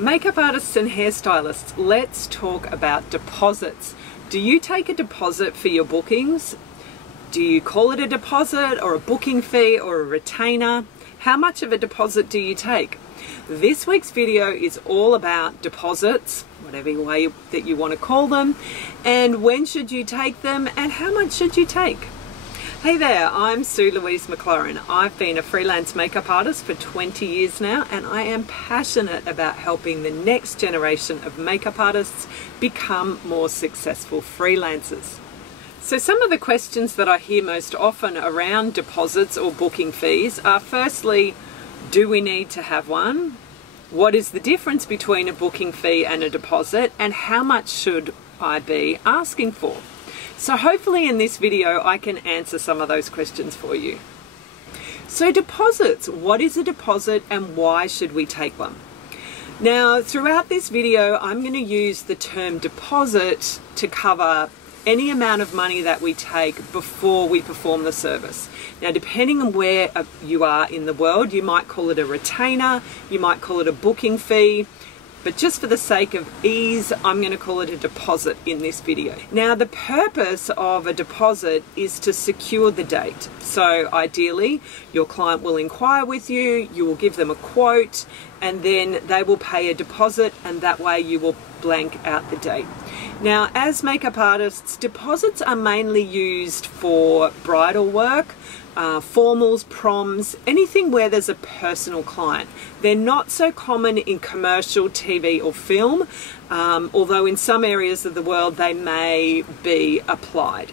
Makeup artists and hairstylists, let's talk about deposits. Do you take a deposit for your bookings? Do you call it a deposit or a booking fee or a retainer? How much of a deposit do you take? This week's video is all about deposits, whatever way that you want to call them, and when should you take them and how much should you take? Hey there, I'm Sue Louise McLaren. I've been a freelance makeup artist for 20 years now, and I am passionate about helping the next generation of makeup artists become more successful freelancers. So some of the questions that I hear most often around deposits or booking fees are, firstly, do we need to have one? What is the difference between a booking fee and a deposit, and how much should I be asking for? So hopefully in this video I can answer some of those questions for you. So deposits, what is a deposit and why should we take one? Now throughout this video I'm going to use the term deposit to cover any amount of money that we take before we perform the service. Now depending on where you are in the world, you might call it a retainer, you might call it a booking fee, but just for the sake of ease, I'm going to call it a deposit in this video. Now the purpose of a deposit is to secure the date. So ideally, your client will inquire with you, you will give them a quote, and then they will pay a deposit, and that way you will blank out the date. Now, as makeup artists, deposits are mainly used for bridal work, formals, proms, anything where there's a personal client. They're not so common in commercial, TV or film, although in some areas of the world they may be applied.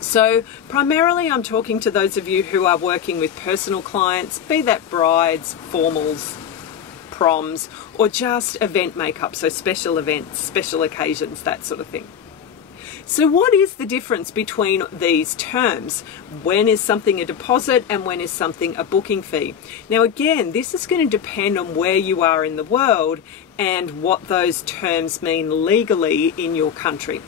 So primarily I'm talking to those of you who are working with personal clients, be that brides, formals, proms, or just event makeup, so special events, special occasions, that sort of thing. So what is the difference between these terms? When is something a deposit and when is something a booking fee? Now again, this is going to depend on where you are in the world and what those terms mean legally in your country.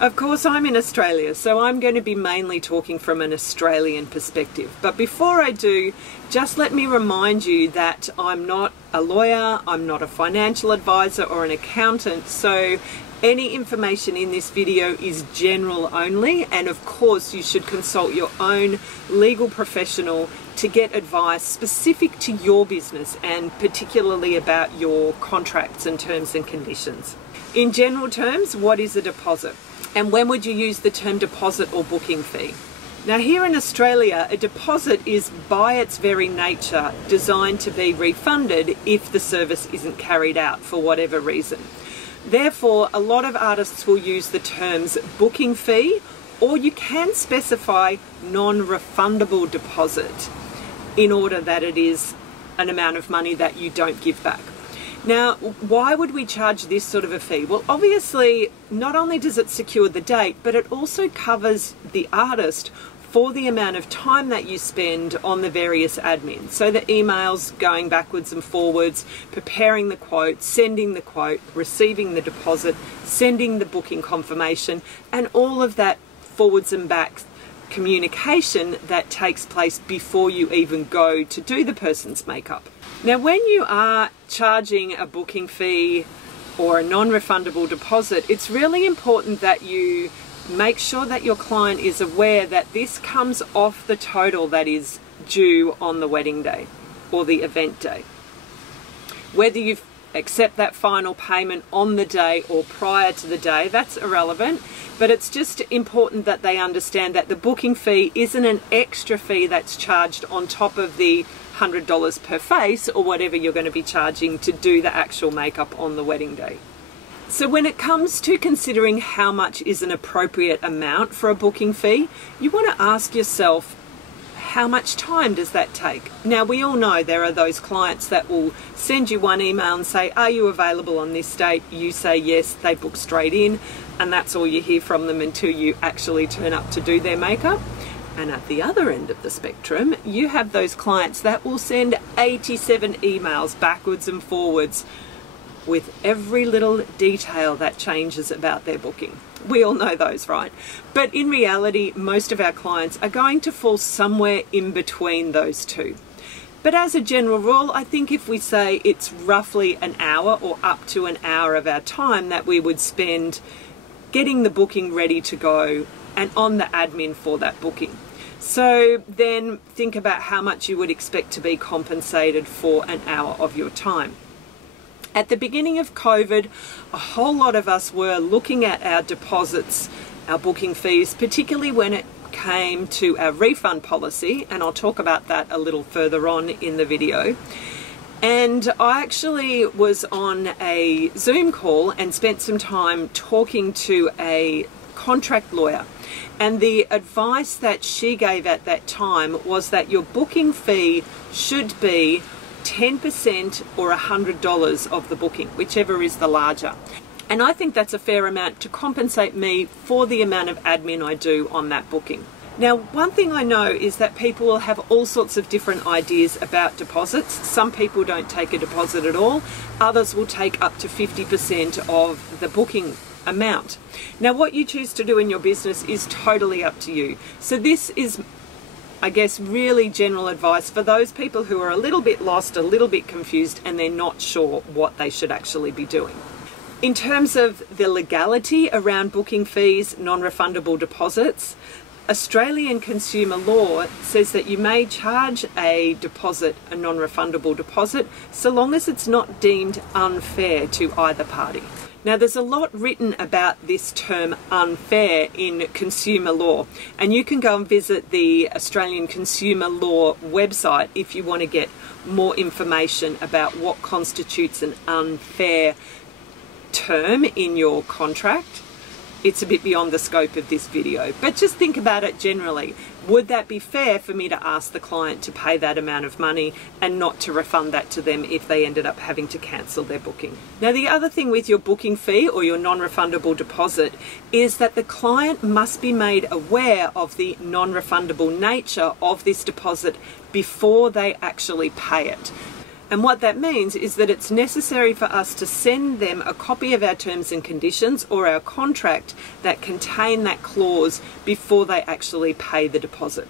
Of course, I'm in Australia, so I'm going to be mainly talking from an Australian perspective. But before I do, just let me remind you that I'm not a lawyer, I'm not a financial advisor or an accountant, so any information in this video is general only, and of course you should consult your own legal professional to get advice specific to your business and particularly about your contracts and terms and conditions. In general terms, what is a deposit? And when would you use the term deposit or booking fee? Now here in Australia, a deposit is by its very nature designed to be refunded if the service isn't carried out for whatever reason. Therefore, a lot of artists will use the terms booking fee, or you can specify non-refundable deposit in order that it is an amount of money that you don't give back. Now, why would we charge this sort of a fee? Well, obviously, not only does it secure the date, but it also covers the artist for the amount of time that you spend on the various admin. So the emails going backwards and forwards, preparing the quote, sending the quote, receiving the deposit, sending the booking confirmation, and all of that forwards and backs communication that takes place before you even go to do the person's makeup. Now, when you are charging a booking fee or a non-refundable deposit, it's really important that you make sure that your client is aware that this comes off the total that is due on the wedding day or the event day. Whether you accept that final payment on the day or prior to the day, that's irrelevant, but it's just important that they understand that the booking fee isn't an extra fee that's charged on top of the $100 per face or whatever you're going to be charging to do the actual makeup on the wedding day. So when it comes to considering how much is an appropriate amount for a booking fee, you want to ask yourself, how much time does that take? Now, we all know there are those clients that will send you one email and say, are you available on this date? You say yes, they book straight in, and that's all you hear from them until you actually turn up to do their makeup. And at the other end of the spectrum, you have those clients that will send 87 emails backwards and forwards with every little detail that changes about their booking. We all know those, right? But in reality, most of our clients are going to fall somewhere in between those two. But as a general rule, I think if we say it's roughly an hour or up to an hour of our time that we would spend getting the booking ready to go and on the admin for that booking. So then think about how much you would expect to be compensated for an hour of your time. At the beginning of COVID, a whole lot of us were looking at our deposits, our booking fees, particularly when it came to our refund policy, and I'll talk about that a little further on in the video. And I actually was on a Zoom call and spent some time talking to a contract lawyer, and the advice that she gave at that time was that your booking fee should be 10% or $100 of the booking, whichever is the larger. And I think that's a fair amount to compensate me for the amount of admin I do on that booking. Now, one thing I know is that people will have all sorts of different ideas about deposits. Some people don't take a deposit at all. Others will take up to 50% of the booking amount. Now, what you choose to do in your business is totally up to you. So this is, I guess, really general advice for those people who are a little bit lost, a little bit confused, and they're not sure what they should actually be doing. In terms of the legality around booking fees, non-refundable deposits, Australian consumer law says that you may charge a deposit, a non-refundable deposit, so long as it's not deemed unfair to either party. Now, there's a lot written about this term unfair in consumer law, and you can go and visit the Australian Consumer Law website if you want to get more information about what constitutes an unfair term in your contract. It's a bit beyond the scope of this video, but just think about it generally. Would that be fair for me to ask the client to pay that amount of money and not to refund that to them if they ended up having to cancel their booking? Now, the other thing with your booking fee or your non-refundable deposit is that the client must be made aware of the non-refundable nature of this deposit before they actually pay it. And what that means is that it's necessary for us to send them a copy of our terms and conditions or our contract that contain that clause before they actually pay the deposit.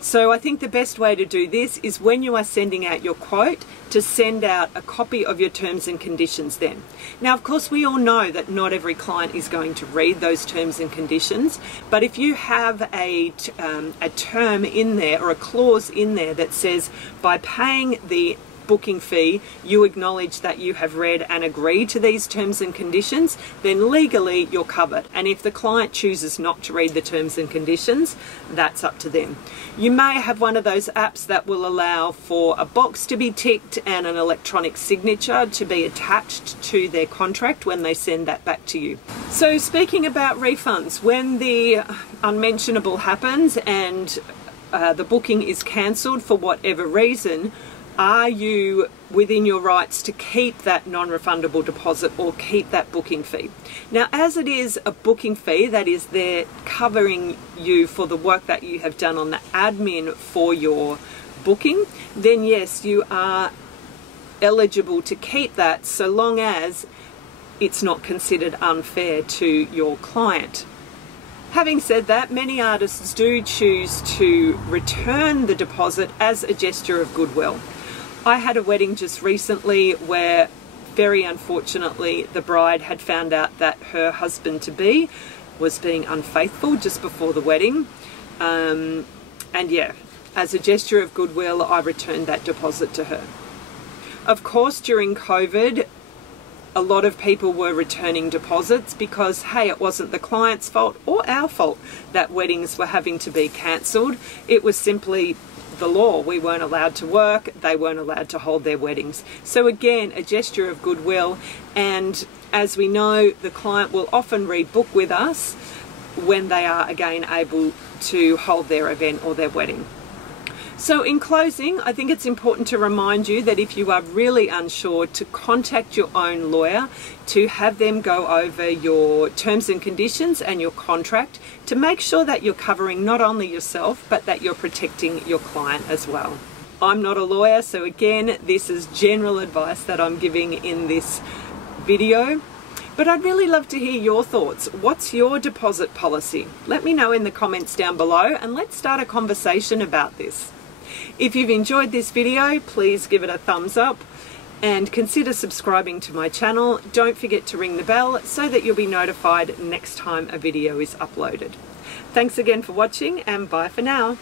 So I think the best way to do this is when you are sending out your quote, to send out a copy of your terms and conditions then. Now, of course, we all know that not every client is going to read those terms and conditions, but if you have a term in there or a clause in there that says by paying the booking fee, you acknowledge that you have read and agree to these terms and conditions, then legally you're covered. And if the client chooses not to read the terms and conditions, that's up to them. You may have one of those apps that will allow for a box to be ticked and an electronic signature to be attached to their contract when they send that back to you. So speaking about refunds, when the unmentionable happens and the booking is cancelled for whatever reason, are you within your rights to keep that non-refundable deposit or keep that booking fee? Now, as it is a booking fee that is there covering you for the work that you have done on the admin for your booking, then yes, you are eligible to keep that so long as it's not considered unfair to your client. Having said that, many artists do choose to return the deposit as a gesture of goodwill. I had a wedding just recently where, very unfortunately, the bride had found out that her husband-to-be was being unfaithful just before the wedding. And yeah, as a gesture of goodwill, I returned that deposit to her. Of course, during COVID, a lot of people were returning deposits because, hey, it wasn't the client's fault or our fault that weddings were having to be cancelled. It was simply the law. We weren't allowed to work, they weren't allowed to hold their weddings. So again, a gesture of goodwill, and as we know, the client will often rebook with us when they are again able to hold their event or their wedding. So in closing, I think it's important to remind you that if you are really unsure, to contact your own lawyer, to have them go over your terms and conditions and your contract to make sure that you're covering not only yourself, but that you're protecting your client as well. I'm not a lawyer, so again, this is general advice that I'm giving in this video. But I'd really love to hear your thoughts. What's your deposit policy? Let me know in the comments down below and let's start a conversation about this. If you've enjoyed this video, please give it a thumbs up and consider subscribing to my channel. Don't forget to ring the bell so that you'll be notified next time a video is uploaded. Thanks again for watching, and bye for now.